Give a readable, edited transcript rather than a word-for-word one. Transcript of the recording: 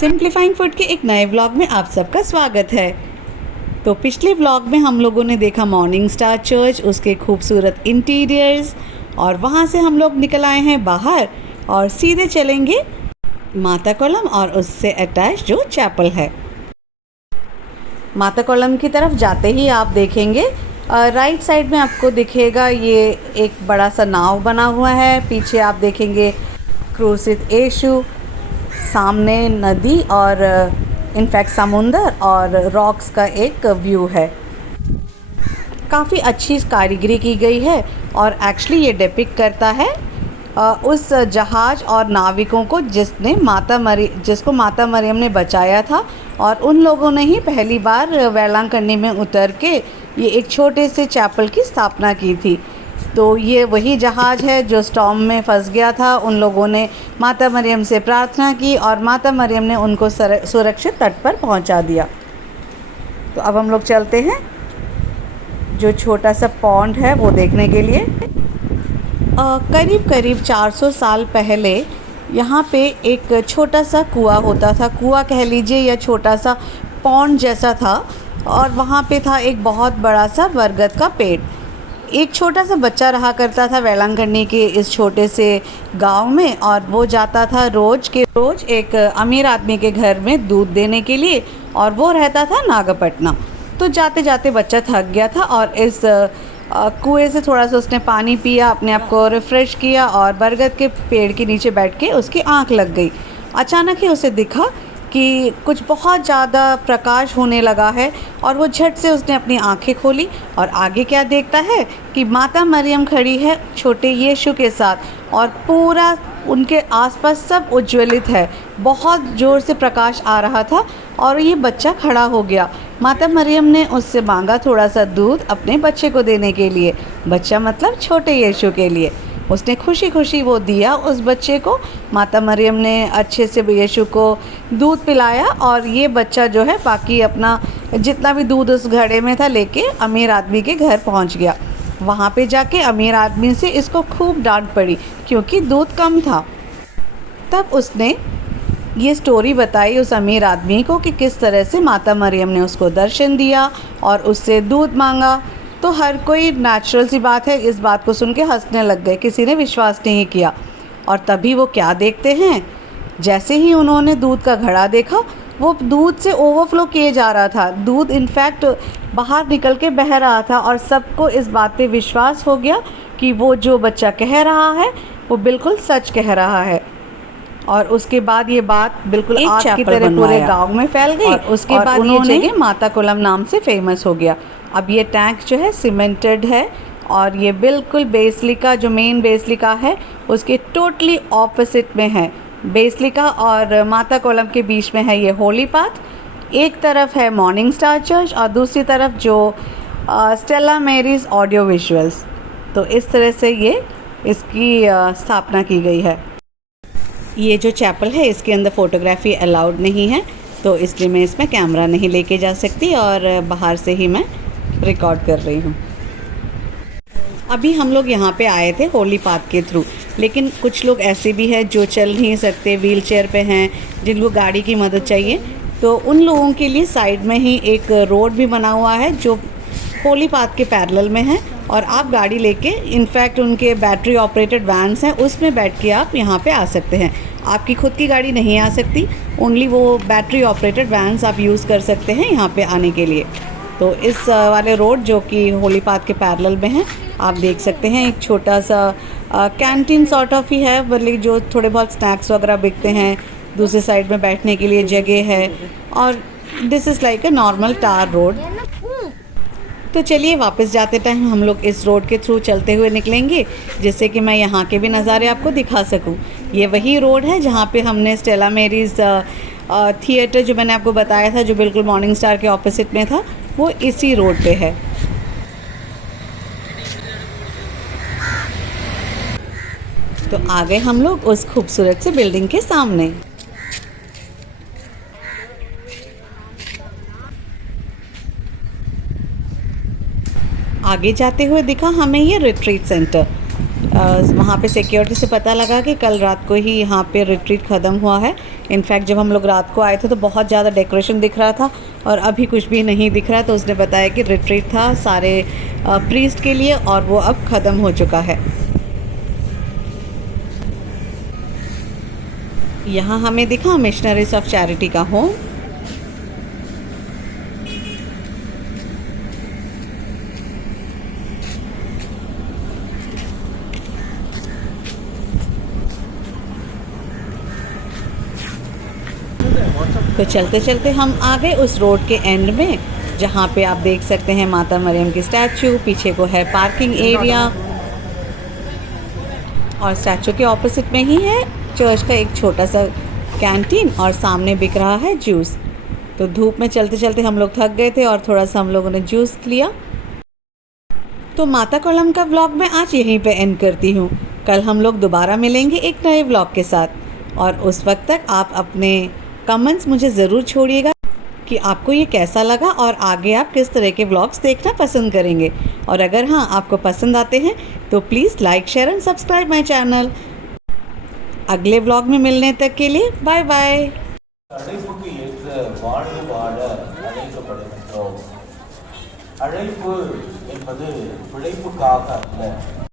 Simplifying food के एक नए व्लॉग में आप सबका स्वागत है। तो पिछले व्लॉग में हम लोगों ने देखा मॉर्निंग स्टार चर्च, उसके खूबसूरत इंटीरियर्स, और वहाँ से हम लोग निकल आए हैं बाहर और सीधे चलेंगे माता कोलम और उससे अटैच जो चैपल है। माता कोलम की तरफ जाते ही आप देखेंगे राइट साइड में आपको दिखेगा ये एक बड़ा सा नाव बना हुआ है। पीछे आप देखेंगे क्रूसित यीशु, सामने नदी और इनफैक्ट समुंदर और रॉक्स का एक व्यू है। काफ़ी अच्छी कारीगरी की गई है और एक्चुअली ये डिपिक्ट करता है उस जहाज़ और नाविकों को जिसको माता मरियम ने बचाया था, और उन लोगों ने ही पहली बार वेलांकन्नी में उतर के ये एक छोटे से चैपल की स्थापना की थी। तो ये वही जहाज़ है जो स्टॉर्म में फंस गया था। उन लोगों ने माता मरियम से प्रार्थना की और माता मरियम ने उनको सुरक्षित तट पर पहुंचा दिया। तो अब हम लोग चलते हैं जो छोटा सा पॉन्ड है वो देखने के लिए। करीब 400 साल पहले यहाँ पे एक छोटा सा कुआं होता था, कुआं कह लीजिए या छोटा सा पॉन्ड जैसा था, और वहाँ पे था एक बहुत बड़ा सा बरगद का पेड़। एक छोटा सा बच्चा रहा करता था वेलांकन्नी के इस छोटे से गांव में, और वो जाता था रोज़ एक अमीर आदमी के घर में दूध देने के लिए, और वो रहता था नागपट्टनम। तो जाते जाते बच्चा थक गया था और इस कुएं से थोड़ा सा उसने पानी पिया, अपने आप को रिफ़्रेश किया, और बरगद के पेड़ के नीचे बैठ के उसकी आँख लग गई। अचानक ही उसे दिखा कि कुछ बहुत ज़्यादा प्रकाश होने लगा है, और वो झट से उसने अपनी आंखें खोली और आगे क्या देखता है कि माता मरियम खड़ी है छोटे यीशु के साथ, और पूरा उनके आसपास सब उज्ज्वलित है। बहुत ज़ोर से प्रकाश आ रहा था और ये बच्चा खड़ा हो गया। माता मरियम ने उससे मांगा थोड़ा सा दूध अपने बच्चे को देने के लिए, बच्चा मतलब छोटे यीशु के लिए। उसने खुशी खुशी वो दिया उस बच्चे को। माता मरियम ने अच्छे से यीशु को दूध पिलाया, और ये बच्चा जो है बाकी अपना जितना भी दूध उस घड़े में था लेके अमीर आदमी के घर पहुंच गया। वहाँ पे जाके अमीर आदमी से इसको खूब डांट पड़ी क्योंकि दूध कम था। तब उसने ये स्टोरी बताई उस अमीर आदमी को कि किस तरह से माता मरियम ने उसको दर्शन दिया और उससे दूध मांगा। तो हर कोई, नेचुरल सी बात है, इस बात को सुन के हंसने लग गए, किसी ने विश्वास नहीं किया। और तभी वो क्या देखते हैं, जैसे ही उन्होंने दूध का घड़ा देखा वो दूध से ओवरफ्लो किए जा रहा था। दूध इनफैक्ट बाहर निकल के बह रहा था, और सबको इस बात पे विश्वास हो गया कि वो जो बच्चा कह रहा है वो बिल्कुल सच कह रहा है। और उसके बाद ये बात बिल्कुल आग की तरह पूरे गांव में फैल गई, और उसके बाद ये जगह माता कोलम नाम से फेमस हो गया। अब ये टैंक जो है सीमेंटेड है, और ये बिल्कुल बेसिलिका, जो मेन बेसिलिका है उसके टोटली ऑपोजिट में है। बेसिलिका और माता कोलम के बीच में है ये होली पाथ। एक तरफ है मॉर्निंग स्टार चर्च और दूसरी तरफ जो स्टेला मैरीज ऑडियो विजुअल्स। तो इस तरह से ये इसकी स्थापना की गई है। ये जो चैपल है इसके अंदर फ़ोटोग्राफी अलाउड नहीं है, तो इसलिए मैं इसमें कैमरा नहीं लेके जा सकती और बाहर से ही मैं रिकॉर्ड कर रही हूँ। अभी हम लोग यहाँ पे आए थे होली पाथ के थ्रू, लेकिन कुछ लोग ऐसे भी हैं जो चल नहीं सकते, व्हील चेयर पे हैं, जिनको गाड़ी की मदद चाहिए। तो उन लोगों के लिए साइड में ही एक रोड भी बना हुआ है जो होली पाथ के पैरेलल में है, और आप गाड़ी लेके, इनफैक्ट उनके बैटरी ऑपरेटेड वैन्स हैं उसमें बैठ के आप यहाँ पे आ सकते हैं। आपकी खुद की गाड़ी नहीं आ सकती, ओनली वो बैटरी ऑपरेटेड वैन्स आप यूज़ कर सकते हैं यहाँ पे आने के लिए। तो इस वाले रोड जो कि होली पाथ के पैरेलल में है, आप देख सकते हैं एक छोटा सा कैंटीन सॉर्ट ऑफ ही है, मतलब जो थोड़े बहुत स्नैक्स वगैरह बिकते हैं। दूसरी साइड में बैठने के लिए जगह है, और this is like a normal tar road. तो चलिए वापस जाते टाइम हम लोग इस रोड के थ्रू चलते हुए निकलेंगे, जिससे कि मैं यहाँ के भी नज़ारे आपको दिखा सकूँ। ये वही रोड है जहाँ पे हमने स्टेला मैरीज थिएटर जो मैंने आपको बताया था, जो बिल्कुल मॉर्निंग स्टार के ऑपोजिट में था, वो इसी रोड पे है। तो आ गए हम लोग उस खूबसूरत से बिल्डिंग के सामने। आगे जाते हुए दिखा हमें ये रिट्रीट सेंटर। वहाँ पे सिक्योरिटी से पता लगा कि कल रात को ही यहाँ पे रिट्रीट ख़त्म हुआ है। इनफैक्ट जब हम लोग रात को आए थे तो बहुत ज़्यादा डेकोरेशन दिख रहा था और अभी कुछ भी नहीं दिख रहा। तो उसने बताया कि रिट्रीट था सारे प्रीस्ट के लिए और वो अब ख़त्म हो चुका है। यहाँ हमें दिखा मिशनरीज ऑफ चैरिटी का होम। तो चलते चलते हम आ गए उस रोड के एंड में जहाँ पे आप देख सकते हैं माता मरियम की स्टैचू, पीछे को है पार्किंग एरिया और स्टैचू के ऑपोजिट में ही है चर्च का एक छोटा सा कैंटीन और सामने बिक रहा है जूस। तो धूप में चलते चलते हम लोग थक गए थे और थोड़ा सा हम लोगों ने जूस लिया। तो माता कोलम का व्लॉग मैं आज यहीं पे एंड करती हूँ। कल हम लोग दोबारा मिलेंगे एक नए व्लॉग के साथ और उस वक्त तक आप अपने कमेंट्स मुझे ज़रूर छोड़िएगा कि आपको ये कैसा लगा और आगे आप किस तरह के व्लॉग्स देखना पसंद करेंगे। और अगर हाँ आपको पसंद आते हैं तो please like share and subscribe my channel. अगले व्लॉग में मिलने तक के लिए बाय बाय। அழைப்புக்கு ஏற்ற வாழ்வு வாழ அழைக்கப்படுகின்றோம். அழைப்பு என்பது பிழைப்புக்காக அல்ல,